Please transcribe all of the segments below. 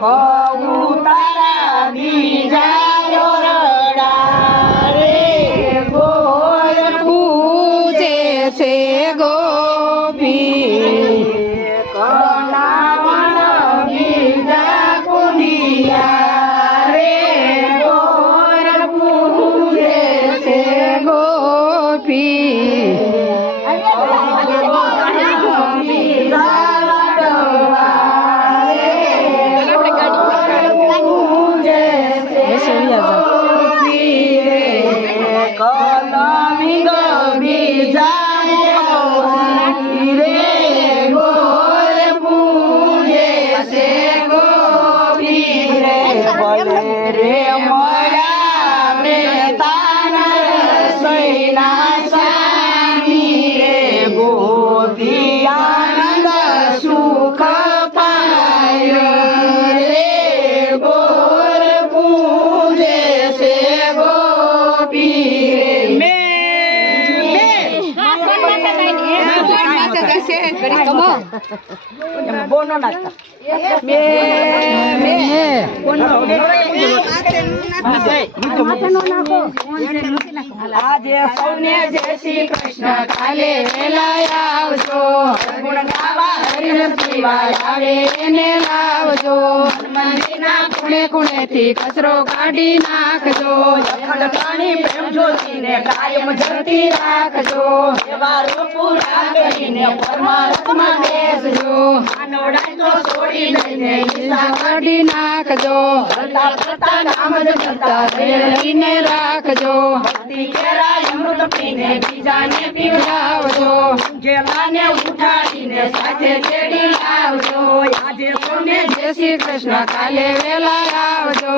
કહું તારા બીજા રડા રે ગોર પૂજે છે ગોપી કલાવણ બીજા કુંડિયા રે ગોર પૂજે છે ગોપી બોનો નાખતા આજે સૌને જય શ્રી કૃષ્ણ કાલે વેલા આવજો ગુણ ગાવા હરિને પીવા આવે એને લાવજો મંદિરના ખૂણે ખૂણેથી કચરો કાઢી નાખજો અખંડ પ્રાણી પ્રેમ જ્યોતિને કાયમ જળતી રાખજો એવા રૂપ પૂરા કરીને પરમાત્મા બેસજો આનોડા તો છોડી દઈને ઈશા કાઢી નાખજો કરતા કરતા નામ જ કરતા લઈને રાખજો ભક્તિ કેરાય અમૃત પીને બીજાને પીવડાવજો જેલાને ઉઠાડીને સાથે તેડી લાવજો આજે સૌને જય શ્રી કૃષ્ણ કાલે વેલા આવજો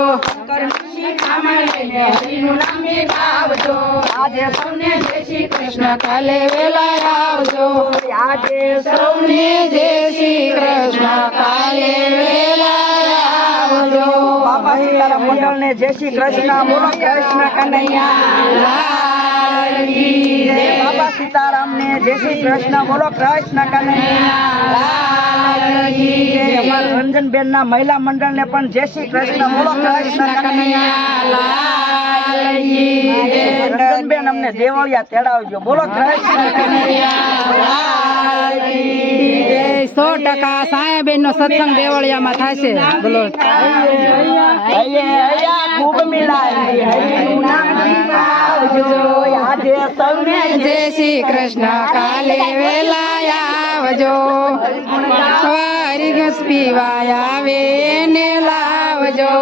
શિખામણ લઈને હરિનું નામ ગાવજો આજે સૌને જય શ્રી કૃષ્ણ કાલે વેલા આવજો આજે સૌને જય શ્રી કૃષ્ણ કાલે વેલા આવજો બાબા સીતારામ મંડળ ને જય શ્રી કૃષ્ણ બોલો કૃષ્ણ કનૈયા લાલ કી જય બાબા સીતારામ ને જય શ્રી કૃષ્ણ બોલો કૃષ્ણ કનૈયા લાલ કી જય અમારા રંજનબેન ના મહિલા મંડળ ને પણ જય શ્રી કૃષ્ણ બોલો કૃષ્ણ કનૈયા લાલ કી જય રંજનબેન અમને દેવળિયા તેડાવજો બોલો કૃષ્ણ કનૈયા લાલ કી જય 100% સાયાબેન નો સત્સંગ દેવળિયામાં થશે બોલો ખૂબ મિલાય હરિનું નામ આવજો આજે સૌને જય શ્રી કૃષ્ણ કાલે વેલા આવજો હરિરસ પીવા આવે ને લાવજો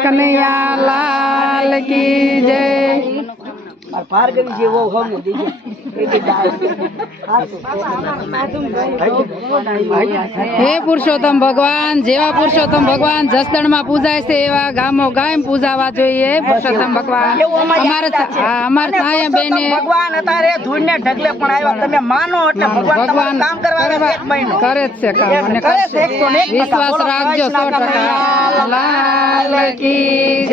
કનૈયા લાલ કી જય ભાર્ગવી જેવો હોવું દીજે હે પુરુષોત્તમ ભગવાન જેવા પુરુષોત્તમ ભગવાન જસદણમાં પૂજાય છે એવા ગામો ગામ પૂજાવા જોઈએ પુરુષોત્તમ ભગવાન અમારે સાયાબેન ભગવાન અત્યારે ધૂળ ને ઢગલે પણ આવ્યા તમે માનો એટલે ભગવાન કામ કરવા કરે જ છે કામ અને કરશે. વિશ્વાસ રાખજો 100% લાલ કી